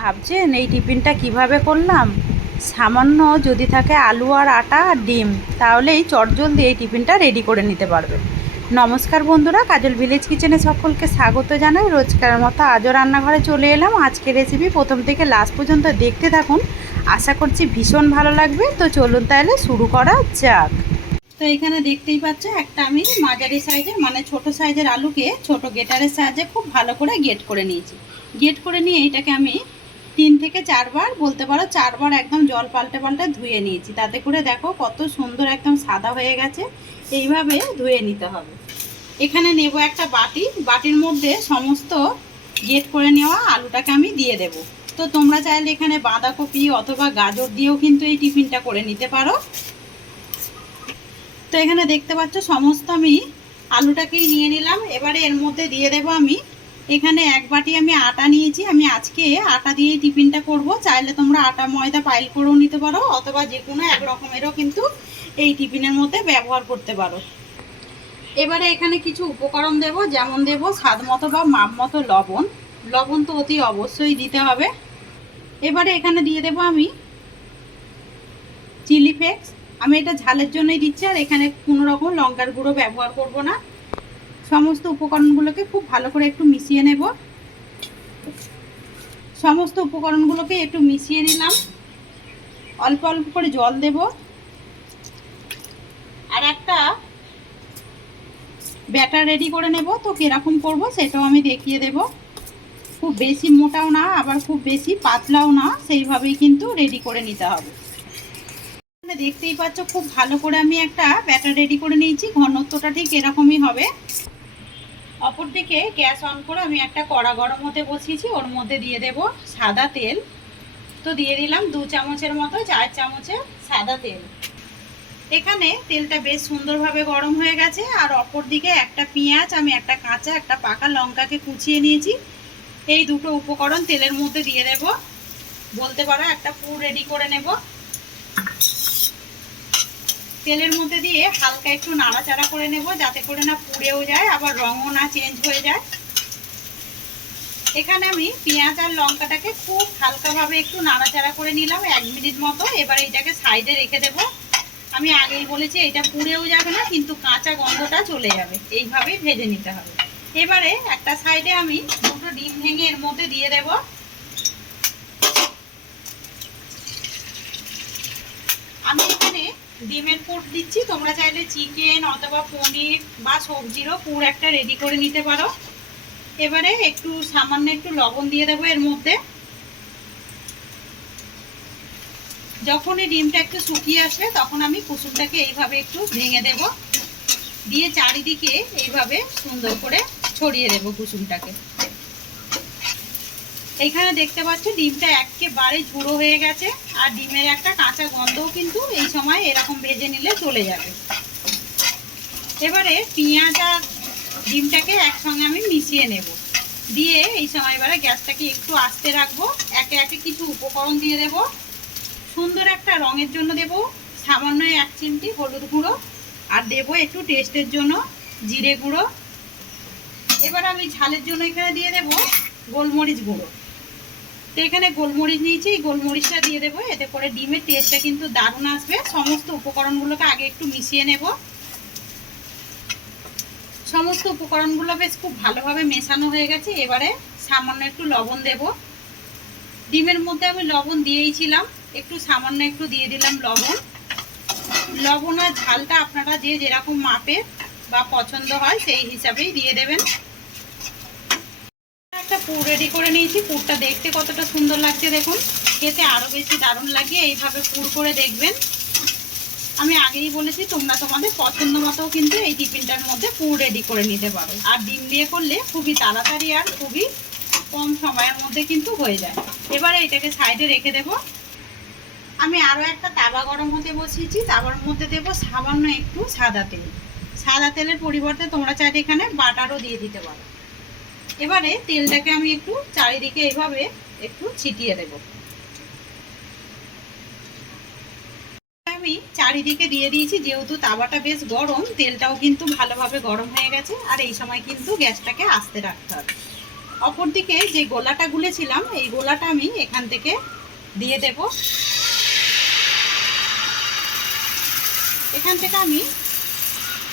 ভাবছেন এই টিফিনটা কিভাবে করলাম? সামান্য যদি থাকে আলু আর আটা আর ডিম, তাহলেই চটজলদি এই টিফিনটা রেডি করে নিতে পারবে। নমস্কার বন্ধুরা, কাজল ভিলেজ কিচেনে সকলকে স্বাগত জানাই। রোজকার মতো আজও রান্নাঘরে চলে এলাম। আজকের রেসিপি প্রথম থেকে লাস্ট পর্যন্ত দেখতে থাকুন, আশা করছি ভীষণ ভালো লাগবে। তো চলুন তাহলে শুরু করা যাক। তো এখানে দেখতেই পাচ্ছ একটা আমি মাঝারি সাইজের মানে ছোট সাইজের আলুকে ছোট গেটারের সাহায্যে খুব ভালো করে গেট করে নিয়েছি। গেট করে নিয়ে এটাকে আমি 3 থেকে 4 বার, বলতে পারো 4 বার একদম জল পাল্টে পাল্টে ধুয়ে নিয়েছি। তাতে করে দেখো কত সুন্দর একদম সাদা হয়ে গেছে। এইভাবে ধুয়ে নিতে হবে। এখানে নেব একটা বাটি, বাটির মধ্যে সমস্ত গেট করে নেওয়া আলুটাকে আমি দিয়ে দেব। তো তোমরা চাইলে এখানে বাঁধাকপি অথবা গাজর দিয়েও কিন্তু এই টিফিনটা করে নিতে পারো। তো এখানে দেখতে পাচ্ছ সমস্ত আমি আলুটাকেই নিয়ে নিলাম। এবারে এর মধ্যে দিয়ে দেব আমি এখানে 1 বাটি আমি আটা নিয়েছি। আমি আজকে আটা দিয়েই টিফিনটা করব। চাইলে তোমরা আটা ময়দা পাইল করেও নিতে পারো, অথবা যে কোনো এক রকমেরও কিন্তু এই টিফিনের মধ্যে ব্যবহার করতে পারো। এবারে এখানে কিছু উপকরণ দেব, যেমন দেব স্বাদ মতো বা মাপ মতো লবণ। লবণ তো অতি অবশ্যই দিতে হবে। এবারে এখানে দিয়ে দেব আমি চিলি ফ্লেক্স। আমি এটা ঝালের জন্যই দিচ্ছি, আর এখানে কোনো রকম লঙ্কার গুঁড়ো ব্যবহার করব না। সমস্ত উপকরণগুলোকে খুব ভালো করে একটু মিশিয়ে নেব। সমস্ত উপকরণগুলোকে একটু মিশিয়ে নিলাম। অল্প অল্প করে জল দেব। আর একটা ব্যাটার রেডি করে নেব। তো কীরকম করব সেটাও আমি দেখিয়ে দেব। খুব বেশি মোটাও না, আবার খুব বেশি পাতলাও না, সেইভাবেই কিন্তু রেডি করে নিতে হবে। দেখতেই পাচ্ছ খুব ভালো করে আমি একটা ব্যাটার রেডি করে নিয়েছি। ঘনত্বটা ঠিক এরকমই হবে। অপরদিকে গ্যাস অন করে আমি একটা কড়া গরম হতে বসিয়েছি। ওর মধ্যে দিয়ে দেব সাদা তেল। তো দিয়ে দিলাম 2 চামচের মতো, 4 চামচের সাদা তেল। এখানে তেলটা বেশ সুন্দরভাবে গরম হয়ে গেছে। আর অপরদিকে একটা পেঁয়াজ, আমি একটা কাঁচা একটা পাকা লঙ্কাকে কুচিয়ে নিয়েছি। এই দুটো উপকরণ তেলের মধ্যে দিয়ে দেব। বলতে পারো একটা পুর রেডি করে নেব। তেলের মধ্যে দিয়ে হালকা একটু নাড়াচাড়া করে নেব, যাতে করে না পুড়েও যায়, আবার রঙও না চেঞ্জ হয়ে যায়। এখানে আমি পেঁয়াজ আর লঙ্কাটাকে খুব হালকাভাবে একটু নাড়াচাড়া করে নিলাম 1 মিনিট মতো। এবার এইটাকে সাইডে রেখে দেব। আমি আগেই বলেছি এটা পুড়েও যাবে না, কিন্তু কাঁচা গন্ধটা চলে যাবে। এইভাবেই ভেজে নিতে হবে। এবারে একটা সাইডে আমি 2টো ডিম ভেঙে এর মধ্যে দিয়ে দেব। আমি এখানে ডিমের পুর দিচ্ছি। তোমরা চাইলে চিকেন অথবা পনির বা সবজিরও পুর একটা রেডি করে নিতে পারো। এবারে একটু সামান্য একটু লবণ দিয়ে দেবো এর মধ্যে। যখন এই ডিমটা একটু শুকিয়ে আসবে তখন আমি কুসুমটাকে এইভাবে একটু ভেঙে দেব, দিয়ে চারিদিকে এইভাবে সুন্দর করে ছড়িয়ে দেব কুসুমটাকে। এইখানে দেখতে পাচ্ছ ডিমটা একেবারে ঝুড়ো হয়ে গেছে। আর ডিমের একটা কাঁচা গন্ধও কিন্তু এই সময় এরকম ভেজে নিলে চলে যাবে। এবারে পেঁয়াজ আর ডিমটাকে একসঙ্গে আমি মিশিয়ে নেব। দিয়ে এই সময় এবারে গ্যাসটাকে একটু আস্তে রাখবো। একে একে কিছু উপকরণ দিয়ে দেব। সুন্দর একটা রঙের জন্য দেব সামান্য 1 চিমটি হলুদ গুঁড়ো, আর দেব একটু টেস্টের জন্য জিরে গুঁড়ো। এবার আমি ঝালের জন্য এখানে দিয়ে দেব গোলমরিচ গুঁড়ো। তো এখানে গোলমরিচ নিয়েছি, এই গোলমরিচটা দিয়ে দেবো। এতে করে ডিমের টেস্টটা কিন্তু দারুণ আসবে। সমস্ত উপকরণগুলোকে আগে একটু মিশিয়ে নেব। সমস্ত উপকরণগুলো বেশ খুব ভালোভাবে মেশানো হয়ে গেছে। এবারে সামান্য একটু লবণ দেব। ডিমের মধ্যে আমি লবণ দিয়েইছিলাম, একটু সামান্য একটু দিয়ে দিলাম লবণ। লবণ আর ঝালটা আপনারা যে যেরকম মাপের বা পছন্দ হয় সেই হিসাবেই দিয়ে দেবেন। একটা পুর রেডি করে নিয়েছি। পুরটা দেখতে কতটা সুন্দর লাগছে দেখুন। খেতে আরও বেশি দারুণ লাগে। এইভাবে পুর করে দেখবেন। আমি আগেই বলেছি তোমরা তোমাদের পছন্দ মতো কিন্তু এই টিফিনটার মধ্যে পুর রেডি করে নিতে পারো। আর ডিম দিয়ে করলে খুবই তাড়াতাড়ি আর খুবই কম সময়ের মধ্যে কিন্তু হয়ে যায়। এবারে এটাকে সাইডে রেখে দেব। আমি আরও একটা তাওয়া গরম হতে বসিয়েছি। তাওয়ার মধ্যে দেব সামান্য একটু সাদা তেল। সাদা তেলের পরিবর্তে তোমরা চাইলে এখানে বাটারও দিয়ে দিতে পারো। এবারে তেলটাকে আমি একটু চারিদিকে এইভাবে একটু ছিটিয়ে দেব। আমি চারিদিকে দিয়ে দিয়েছি। যেহেতু তাওয়াটা বেশ গরম, তেলটাও কিন্তু ভালোভাবে গরম হয়ে গেছে। আর এই সময় কিন্তু গ্যাসটাকে আস্তে রাখতে হবে। অপরদিকে যে গোলাটা গুলেছিলাম এই গোলাটা আমি এখান থেকে দিয়ে দেব। এখান থেকে আমি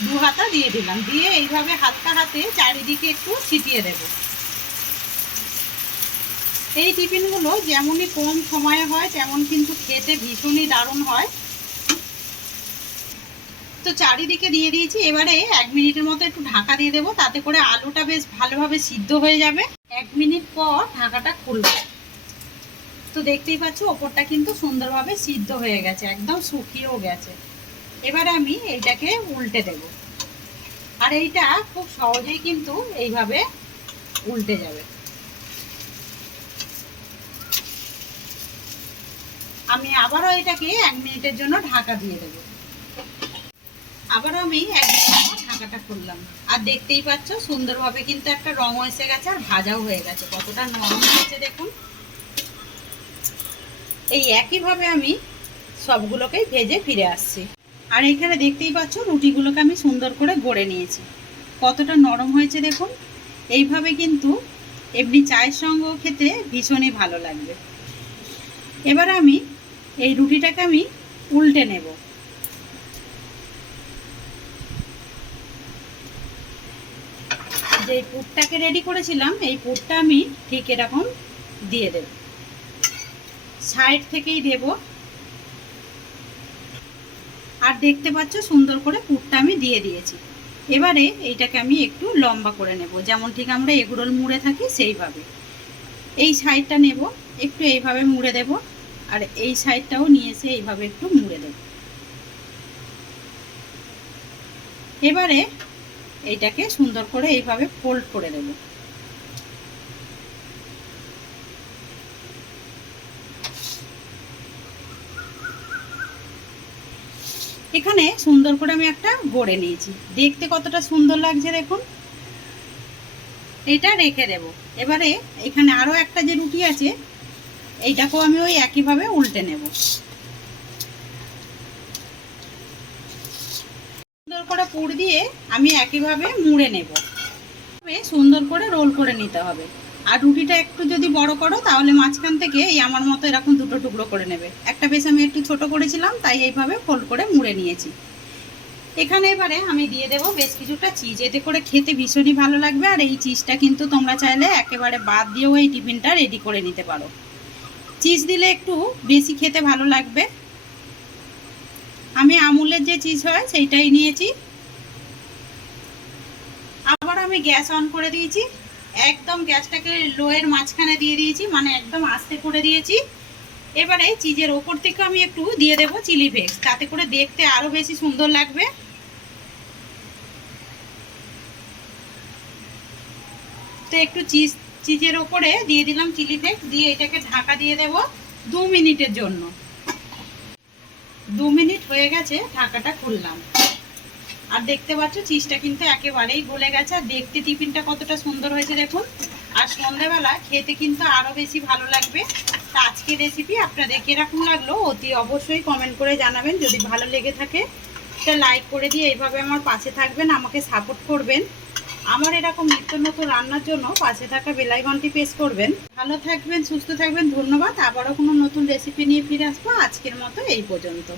2 হাতা দিয়ে দিলাম, দিয়ে এইভাবে হালকা হাতে চারিদিকে একটু ছিটিয়ে দেব। এই টিফিনগুলো যেমনই কম সময়ে হয় তেমন কিন্তু খেতে ভীষণই দারুণ হয়। তো চারিদিকে দিয়ে দিয়েছি, এবারে 1 মিনিটের মতো একটু ঢাকা দিয়ে দেবো, তাতে করে আলুটা বেশ ভালোভাবে সিদ্ধ হয়ে যাবে। 1 মিনিট পর ঢাকাটা খুলবো। তো দেখতেই পাচ্ছ ওপরটা কিন্তু সুন্দরভাবে সিদ্ধ হয়ে গেছে, একদম শুকিয়েও গেছে। এবারে আমি এইটাকে উল্টে দেব, আর এইটা খুব সহজেই কিন্তু এইভাবে উল্টে যাবে। আমি আবারও এটাকে 1 মিনিটের জন্য ঢাকা দিয়ে দেব। আবারও আমি 1 মিনিট ঢাকাটা খুললাম, আর দেখতেই পাচ্ছ সুন্দরভাবে কিন্তু একটা রং এসে গেছে, আর ভাজাও হয়ে গেছে। কতটা নরম হয়েছে দেখুন। এই একইভাবে আমি সবগুলোকেই ভেজে ফিরে আসছি। আর এখানে দেখতেই পাচ্ছ রুটিগুলোকে আমি সুন্দর করে গড়ে নিয়েছি, কতটা নরম হয়েছে দেখুন। এইভাবে কিন্তু এমনি চায়ের সঙ্গেও খেতে ভীষণই ভালো লাগবে। এবার আমি এই রুটিটাকে আমি উল্টে নেব। যে পুরটাকে রেডি করেছিলাম এই পুরটা আমি ঠিক এরকম দিয়ে দেব, সাইড থেকেই দেব। আর দেখতে পাচ্ছ সুন্দর করে পুরটা আমি দিয়ে দিয়েছি। এবারে এইটাকে আমি একটু লম্বা করে নেব, যেমন ঠিক আমরা এগরোল মুড়ে থাকি সেইভাবে। এই সাইডটা নেব, একটু এইভাবে মুড়ে দেব, আর এই সাইডটাও নিয়ে এসে এইভাবে একটু মুড়ে দেব। এবারে এইটাকে সুন্দর করে এইভাবে ফোল্ড করে দেব। এখানে সুন্দর করে আমি একটা গড়ে নিয়েছি, দেখতে কতটা সুন্দর লাগছে দেখুন। এইটা রেখে দেব। এবারে এখানে আরো একটা যে রুটি আছে এইটাকেও আমি ওই একইভাবে উল্টে নেব। সুন্দর করে পুর দিয়ে আমি একইভাবে মুড়ে নেব। সুন্দর করে রোল করে নিতে হবে। আর রুটিটা একটু যদি বড় করো তাহলে মাঝখান থেকে এই আমার মতো এরকম দুটো টুকরো করে নেবে। একটা বেশ আমি একটু ছোট করেছিলাম, তাই এইভাবে ফোল্ড করে মুড়ে নিয়েছি। এখানে এবারে আমি দিয়ে দেব বেশ কিছুটা চিজ, এতে করে খেতে ভীষণই ভালো লাগবে। আর এই চিজটা কিন্তু তোমরা চাইলে একেবারে বাদ দিয়েও এই টিফিনটা রেডি করে নিতে পারো। চিজ দিলে একটু বেশি খেতে ভালো লাগবে। আমি আমুলের যে চিজ হয় সেইটাই নিয়েছি। আবার আমি গ্যাস অন করে দিয়েছি, একদম গ্যাসটাকে লোয়ের মাঝখানে দিয়ে দিয়েছি, মানে একদম আস্তে করে দিয়েছি। এবারে চিজের ওপর থেকে আমি একটু দিয়ে দেব চিলি ফ্লেক্স, তাতে করে দেখতে আরো বেশি সুন্দর লাগবে। তো একটু চিজের ওপরে দিয়ে দিলাম চিলি ফ্লেক্স, দিয়ে এটাকে ঢাকা দিয়ে দেব 2 মিনিটের জন্য। 2 মিনিট হয়ে গেছে, ঢাকাটা খুললাম। আর দেখতে পাচ্ছ চিজটা কিন্তু একেবারেই গলে গেছে, আর দেখতে টিফিনটা কতটা সুন্দর হয়েছে দেখুন। আর সন্ধ্যাবেলা খেতে কিন্তু আরো বেশি ভালো লাগবে। তা আজকের রেসিপি আপনাদের কিরকম লাগলো অতি অবশ্যই কমেন্ট করে জানাবেন। যদি ভালো লেগে থাকে তা লাইক করে দিয়ে এইভাবে আমার পাশে থাকবেন, আমাকে সাপোর্ট করবেন। আমার এরকম নিত্য নতুন রান্নার জন্য পাশে থাকা বেল আইকনটি প্রেস করবেন। ভালো থাকবেন, সুস্থ থাকবেন, ধন্যবাদ। আবারও কোনো নতুন রেসিপি নিয়ে ফিরে আসবো। আজকের মতো এই পর্যন্ত।